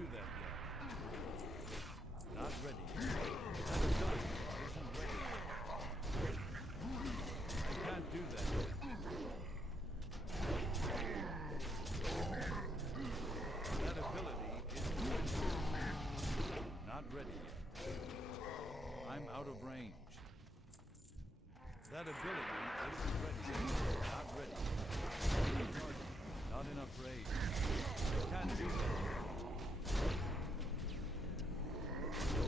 do that yet. Not ready yet. That ability isn't ready yet. I can't do that yet. That ability isn't ready yet. Not ready yet. I'm out of range. That ability isn't ready yet. Not ready yet. Not enough rage. I can't do that yet.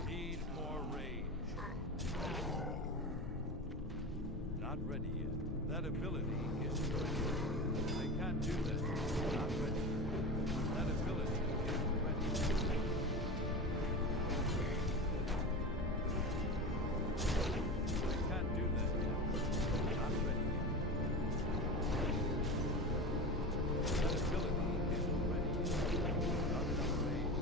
Need more rage. Not ready yet. That ability isn't ready yet. I can't do that yet. Not ready yet. That ability isn't ready yet. I can't do that yet. Not ready yet. That ability isn't ready yet. Not enough rage.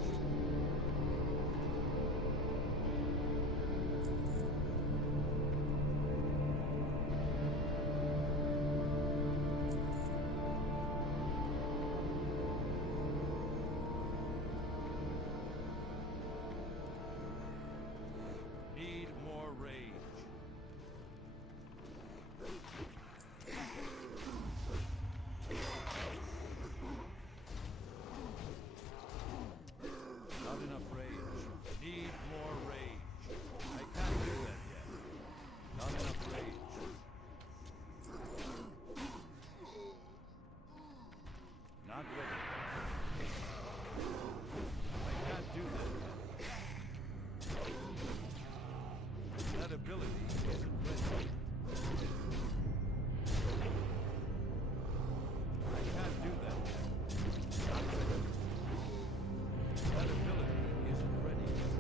Need more rage. Not enough rage. Need more rage. I can't do that yet. Not enough rage. Not ready. I can't do that yet. That ability isn't ready. I can't do that yet. Not ready. That ability isn't ready yet.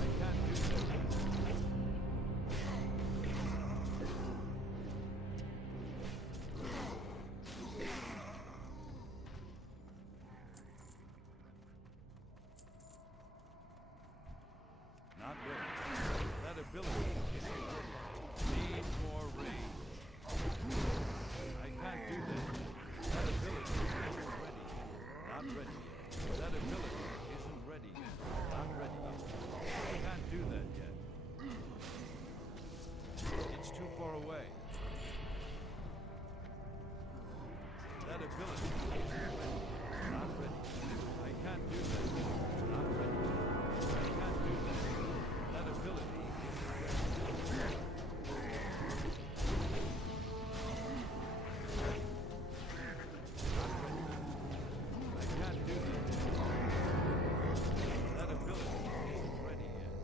I can't do that yet. Not ready. That ability isn't ready. Need more rage. I can't do that yet. That ability isn't ready yet. Not ready yet. That ability isn't ready yet. Not ready yet. I can't do that yet. It's too far away. That ability isn't ready. Not ready. I can't do that yet. Not ready. I can't do that. That ability isn't ready. Not ready. I can't do that yet. That ability isn't ready yet.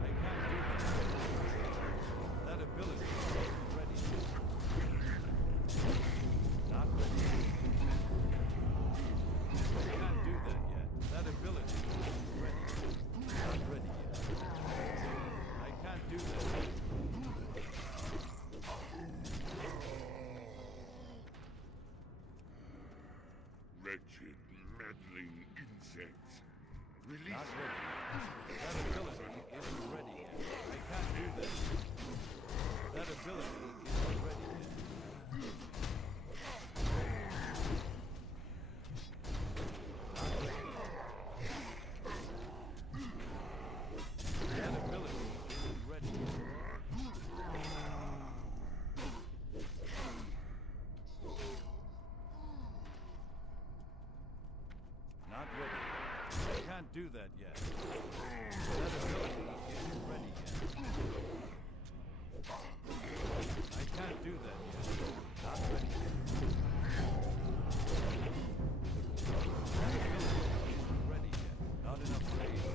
I can't do that. That ability isn't ready yet. Not ready. I can't do that yet. That ability isn't ready. Not ready yet. I can't do that yet. Wretched, meddling insects. Release Not ready. That ability isn't ready yet. I can't do that. That ability isn't ready yet. Not ready yet. That ability isn't ready yet. Not ready. I can't do that yet. That ability isn't ready yet. I can't do that yet. Not ready yet. That ability isn't ready yet. Not enough rage.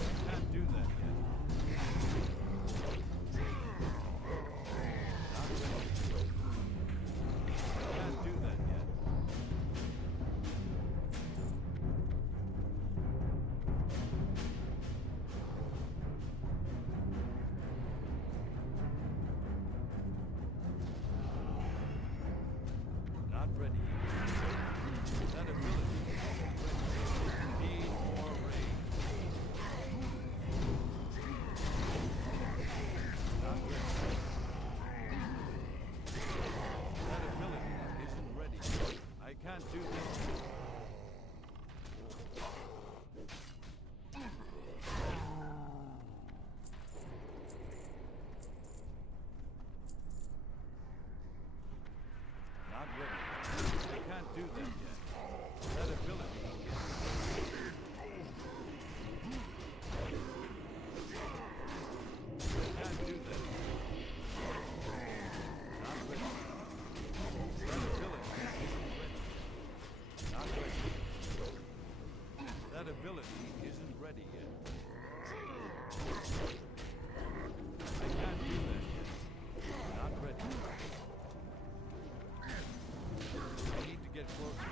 I can't do that yet. Not ready. I can't do that yet. Not ready yet. That ability isn't ready. Need more rage. Not ready. can't do that. Not ready. I can't do that yet. That ability is... I can't do that. Not ready. That ability isn't ready. Not ready. That ability isn't ready yet. I can't do that yet. Not ready. I need to get closer.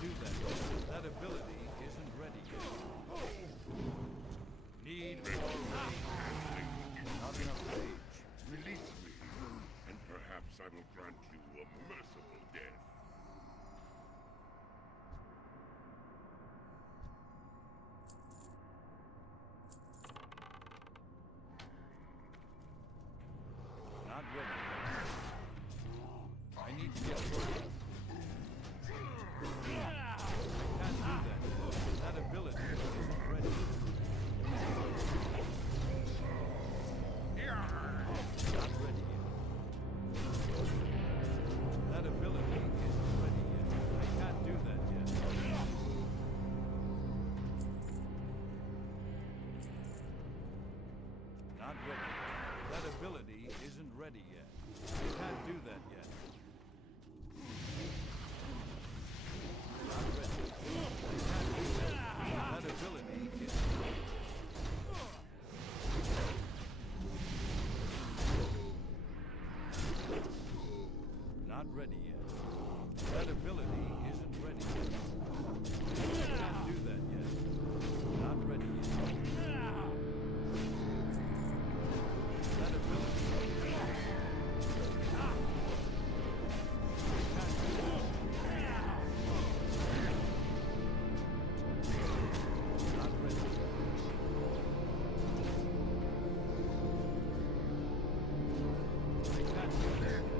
Do that. That ability isn't ready yet. Need more rage. Not enough rage. Release me, and perhaps I will grant you a merciful death. Not ready yet. I need to get closer. That ability isn't ready. Not ready yet. That ability isn't ready yet. I can't do that yet. Not ready. That ability isn't ready yet. I can't do that yet. Not ready. I can't do that. That ability isn't ready. Not ready yet. That ability isn't ready yet. I can't do that yet. Not ready yet. That ability isn't ready. I can't do that. Not ready. I can't do that yet.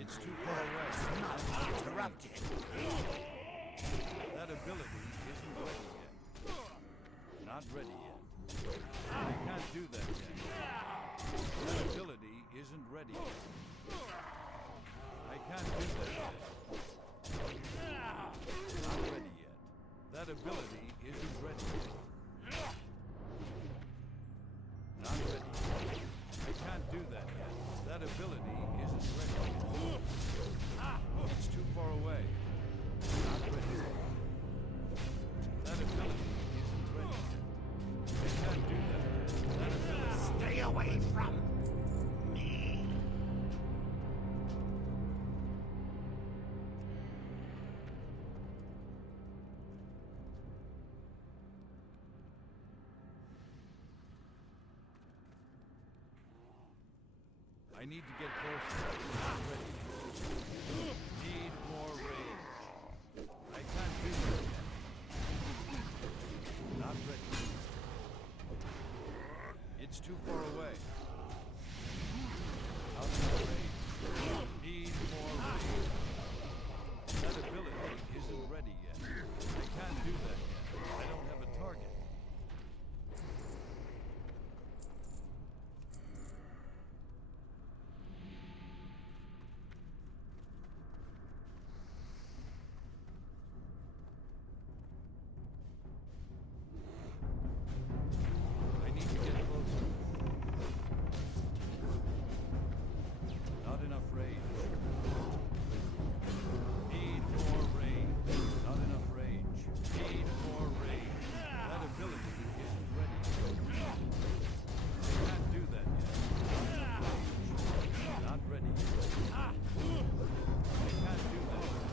It's too far away. Not interrupted. That ability isn't ready yet. Not ready yet. I can't do that yet. That ability isn't ready yet. I can't do that yet. Not ready yet. That ability isn't ready yet. Not ready. away from me. I need to get closer. Not ready. Need more range. I can't do that yet. Not ready. It's too far away. Out of range. Need more range. That ability isn't ready yet. I can't do that yet. I don't have a target. I need to get closer. Not enough range. Need more range. Not enough range. Need more range. That ability isn't ready. I can't do that yet. Not ready yet. I can't do that yet.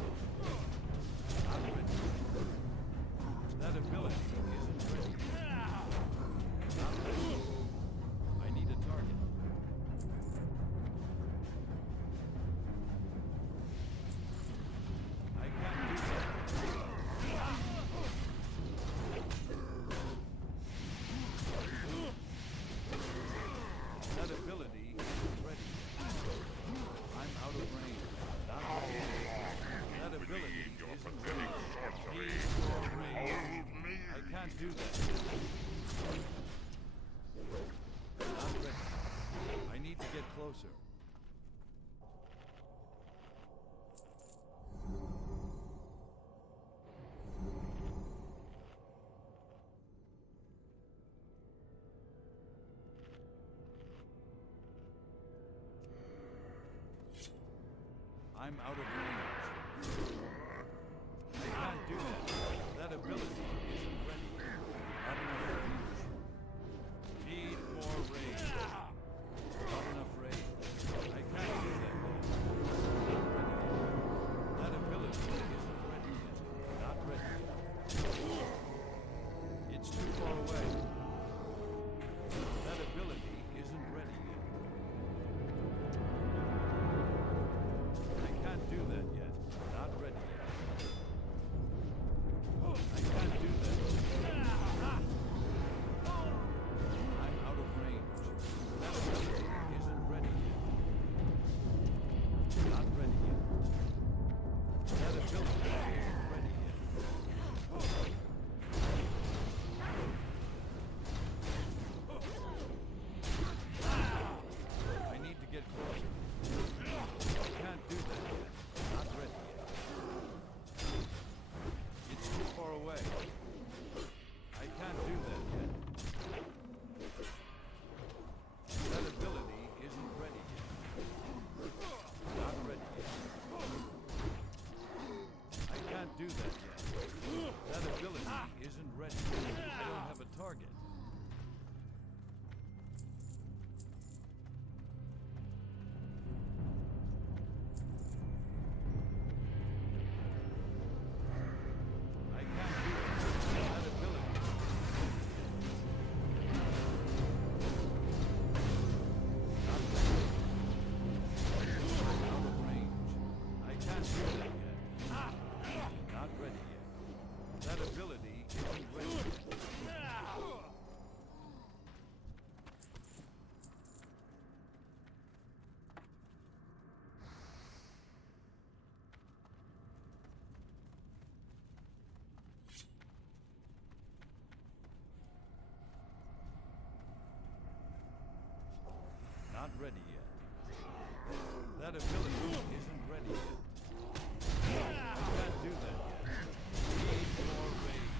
Not ready yet. That ability isn't ready yet. Not ready. I need a target. I can't do that. That ability isn't ready. I'm out of range. Not ready. That ability isn't ready. Need more range. I can't do that. Not ready. I need to get closer. I'm out of range. I can't do that. That ability isn't ready. Not enough range. Need more range. Not enough range. I can't do that yet. Not ready yet. That ability isn't ready yet. Not ready yet. It's too far away. That ability isn't ready yet. I can't do that yet. Not ready yet. I can't do that yet. I'm out of range. That ability isn't ready yet. Not ready yet. That ability isn't ready yet. I need to get closer. I can't do that yet. Not ready yet. It's too far away. I can't do that yet. That ability isn't ready yet. Not ready yet. I can't do that yet. That ability isn't ready. I don't have a target. I can't do it. That ability. Not ready. I'm out of range. I can't do that yet. Not ready yet. That ability isn't ready yet. Not ready yet. That ability isn't ready yet. I can't do that yet. Need more range.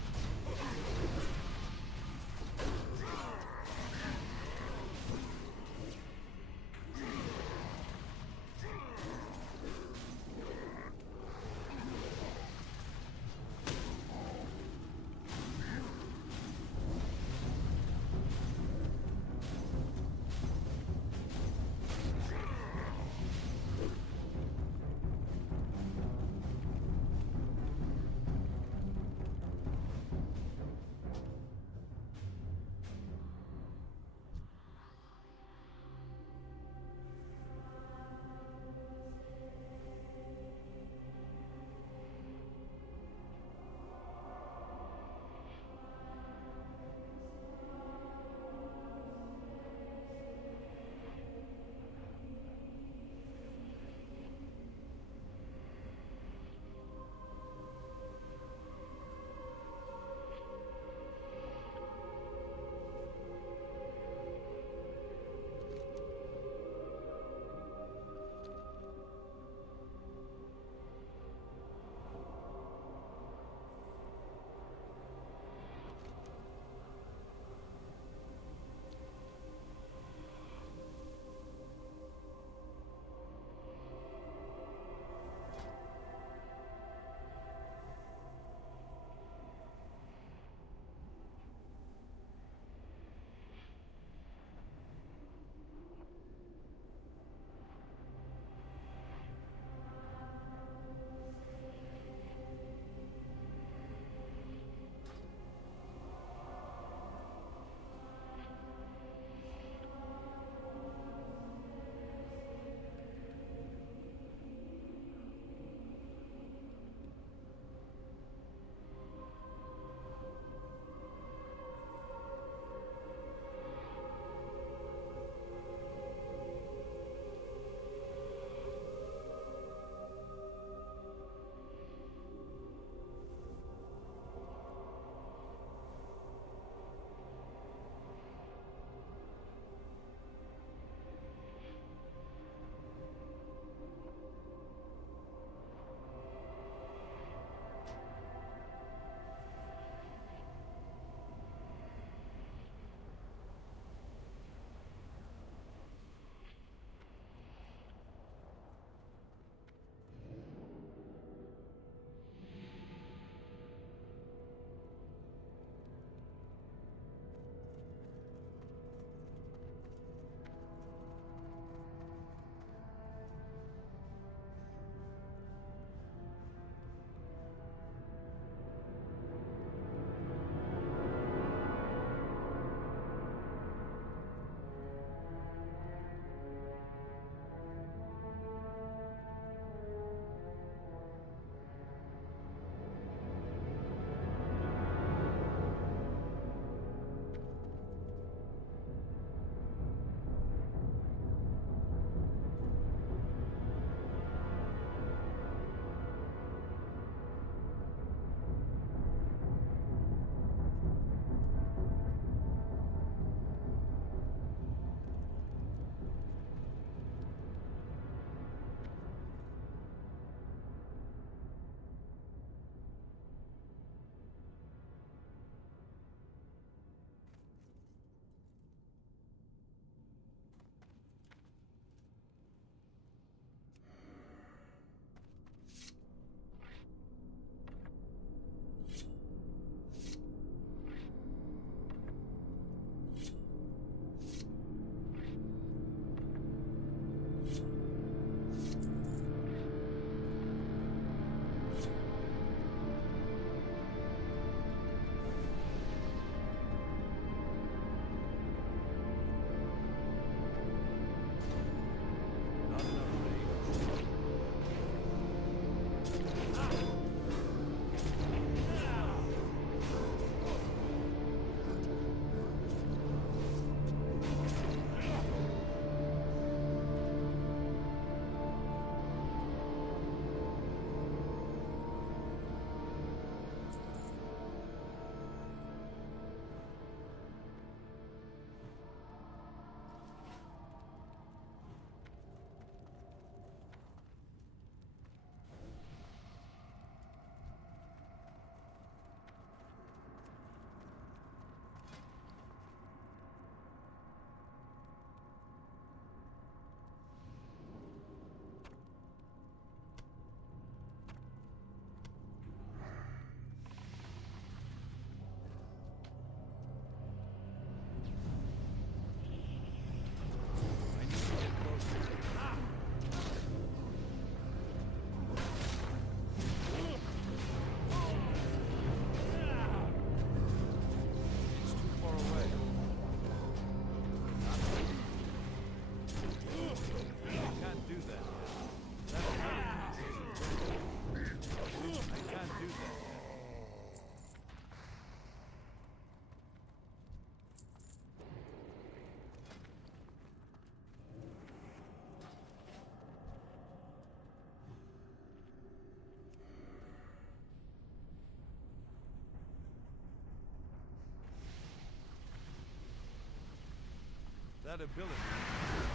That ability is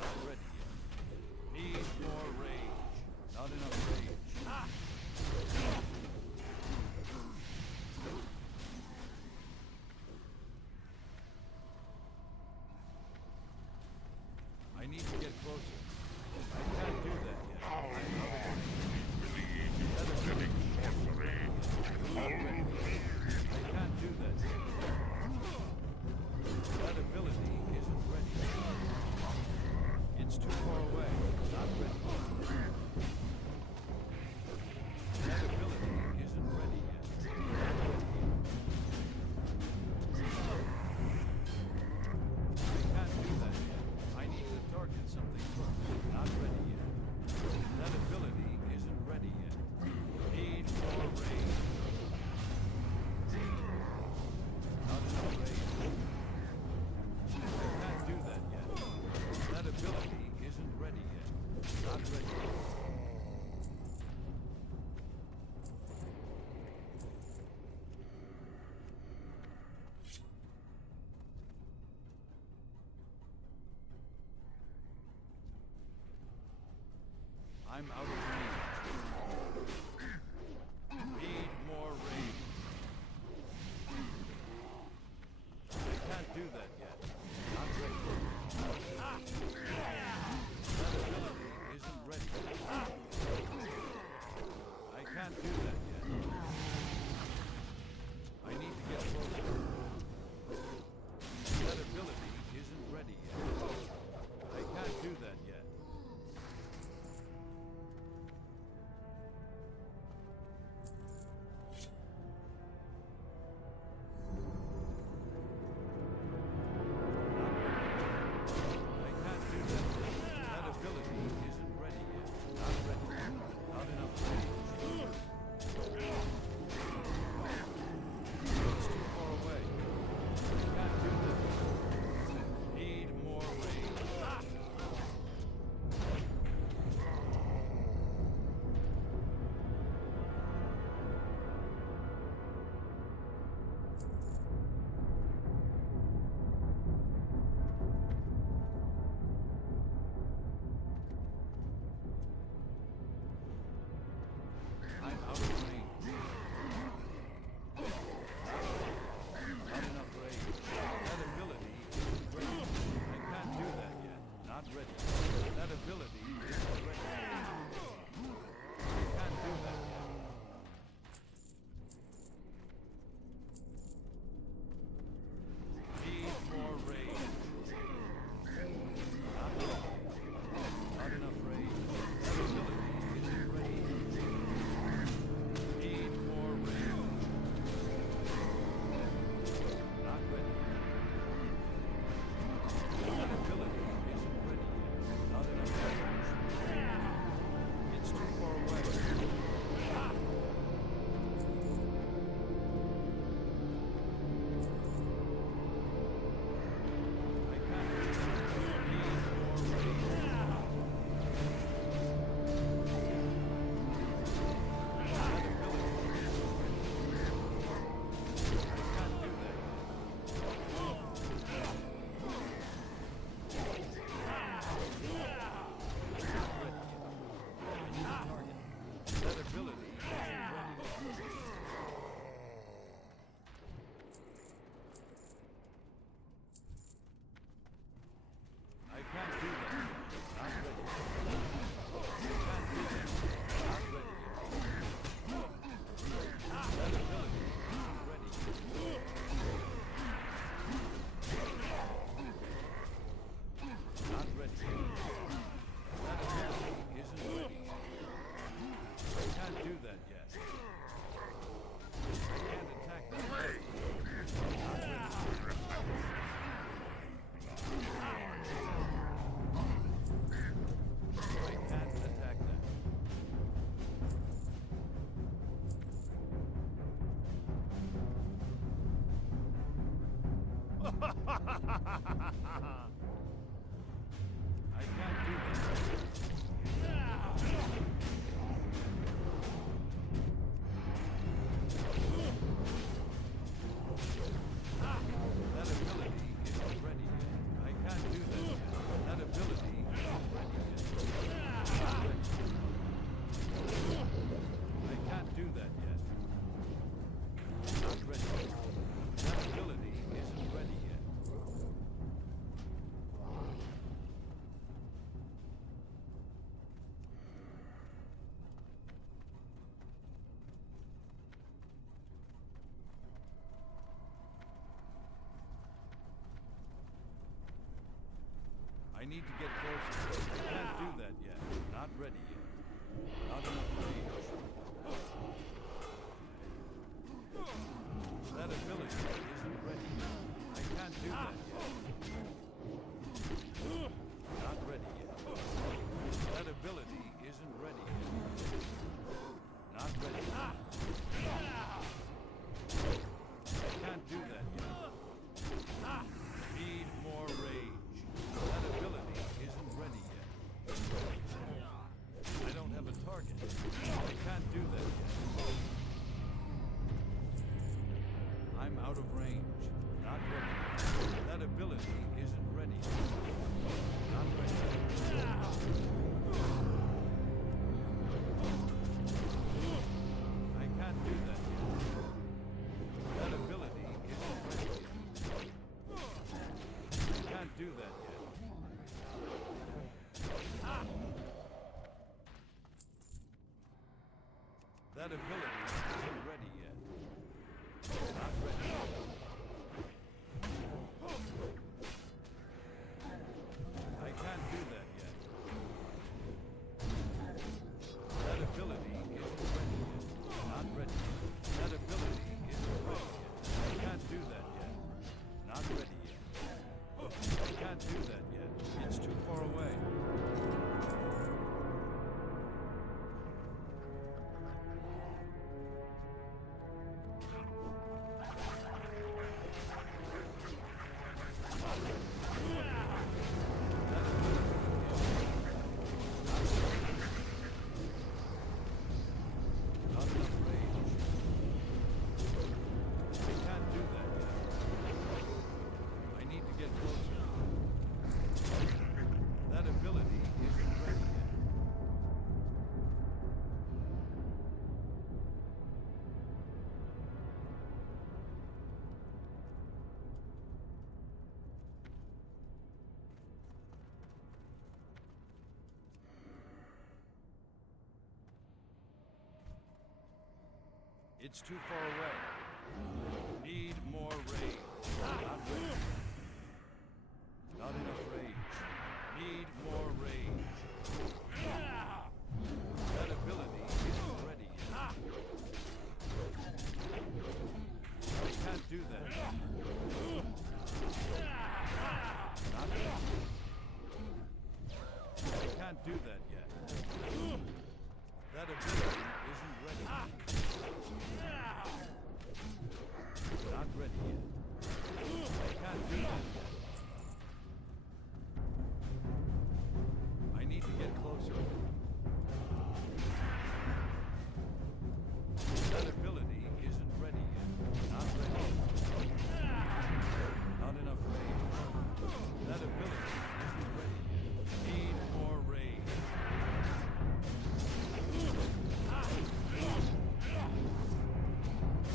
not ready yet. Need more rage. Not enough rage. I need to get closer. I can't do that yet. How I'm long out of will the age of living sorcery hold me? I can't do that yet. That ability isn't ready yet. It's too far away. Not ready yet. That ability isn't ready yet. Not ready yet. I can't do that yet. I need to target something first. Not ready yet. That ability isn't ready yet. Need more range. Not enough range. I can't do that yet. That ability isn't ready yet. Not ready yet. I'm out of range. Need more range. I can't do that yet. Not ready yet. That ability isn't ready yet. I can't do that yet. I need to get closer. That ability isn't ready yet. I can't do that yet. I can't do that yet. That ability isn't ready yet. Not ready. Not enough range. It's too far away. I can't do that yet. Need more range. I'm out of range. Not enough range. That ability isn't ready. I can't do that yet. Not ready. That ability isn't ready. I can't do that yet. Need more range. Not ready. Not enough range. That ability isn't ready. Need more range. Not ready. That ability isn't ready yet. Not enough range. It's too far away. I can't do that. Need more range. That ability I can't do that yet. Not ready yet. I need a target. That ability isn't ready yet. I can't do that yet. Not ready yet. I can't do that yet. Not ready yet. That ability isn't ready yet. Not ready yet. That ability isn't ready yet. I can't do that yet. I can't attack that ability. Not ready yet. I can't attack that. I can't do that. That ability isn't ready yet. I need to get closer. I can't do that yet. Not ready yet. Not enough range. That ability isn't ready yet. I can't do that yet. Not ready yet. That ability isn't ready yet. Not ready yet. I can't do that yet. Need more rage. That ability isn't ready yet. I don't have a target. I can't do that yet. I'm out of range. Not ready yet. That ability isn't ready yet. Not ready yet. I can't do that yet. That ability isn't ready yet. I can't do that yet. That ability isn't ready yet. Not ready yet. I can't do that yet. That ability isn't ready yet. Not ready yet. That ability isn't ready yet. I can't do that yet. Not ready yet. I can't do that yet. It's too far away. Not enough range. I can't do that yet. I need to get closer. That ability isn't ready yet. It's too far away. Need more rage. Not ready. Not enough rage. Need more rage. That ability isn't ready yet. I can't do that. Not ready. I can't do that yet. That ability isn't ready yet. Not ready yet. I can't do that yet. I need to get closer. That ability isn't ready yet. Not ready. Not enough rage. That ability isn't ready yet. Need more rage.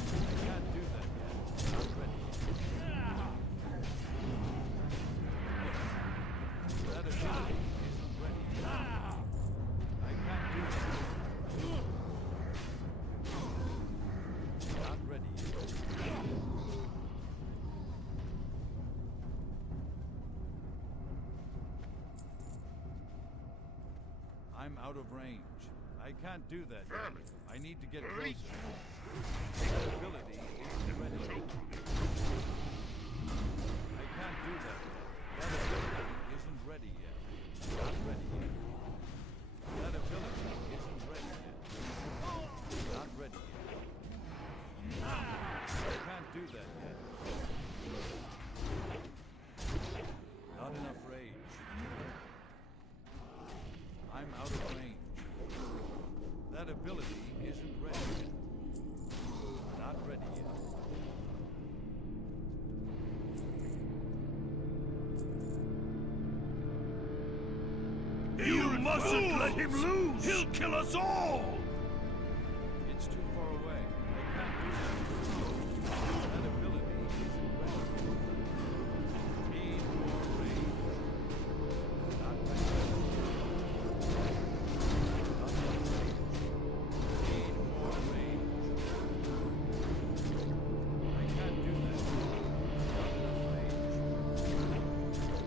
I can't do that yet. Not ready yet. That ability isn't ready yet. I can't do that yet. Not ready yet. I'm out of range. I can't do that yet. I need to get closer. That ability isn't ready yet. I can't do that yet. That ability isn't ready yet. Not ready yet. That ability isn't ready yet. Not ready yet. I can't do that yet. Not enough rage. I'm out of range. That ability isn't ready yet. Not ready yet. You mustn't let him lose! He'll kill us all! It's too far away. I can't do that. That ability isn't ready. Need more rage. Not ready. Not enough rage. Need more rage. I can't do that. Not enough rage.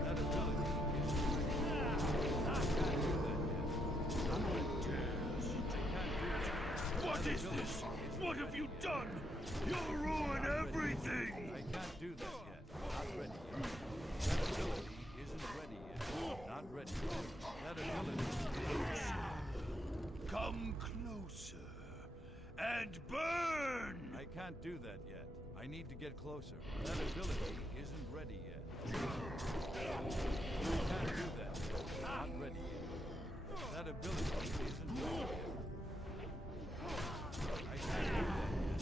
That ability isn't ready. You'll ruin everything! I can't do that yet. Not ready yet. That ability isn't ready yet. Not ready yet. That ability is... Come closer and burn! I can't do that yet. I need to get closer. That ability isn't ready yet. I can't do that yet. Not ready yet. That ability isn't ready yet. I can't do that yet.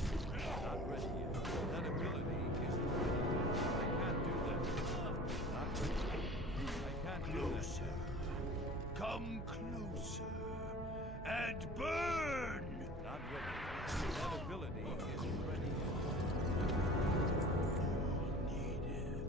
Not ready yet. That ability isn't ready yet. I can't do that yet. Not ready yet. I can't do that Closer. yet. Come closer and burn! Not ready yet. That ability isn't ready yet. Need it.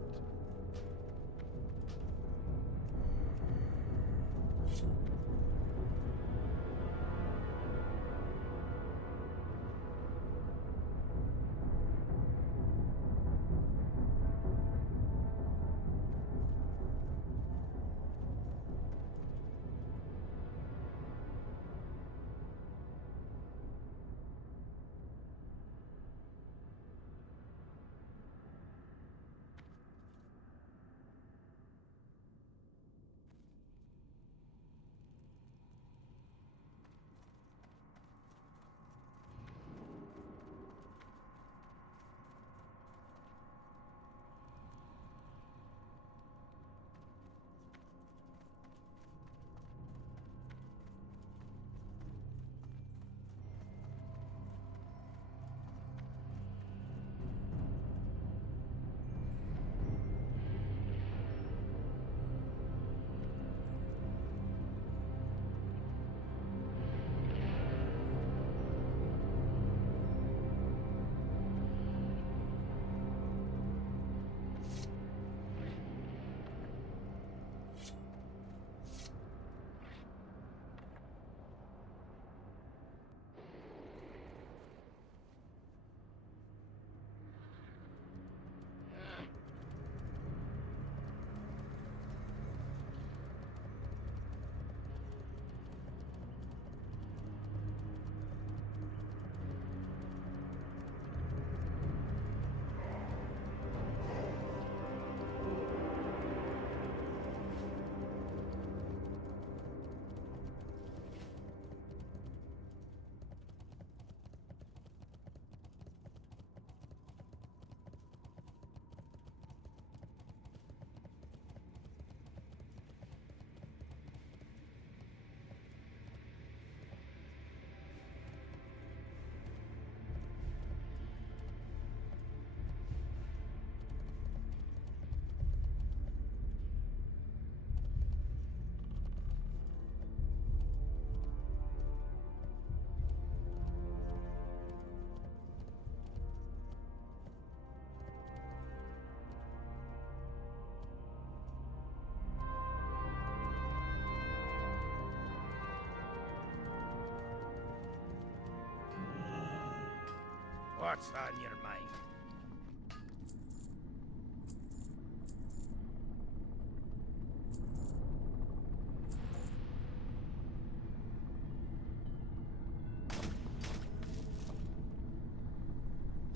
What's on your mind?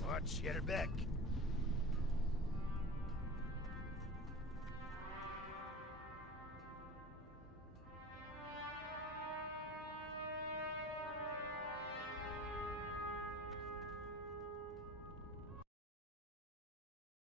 What's your back?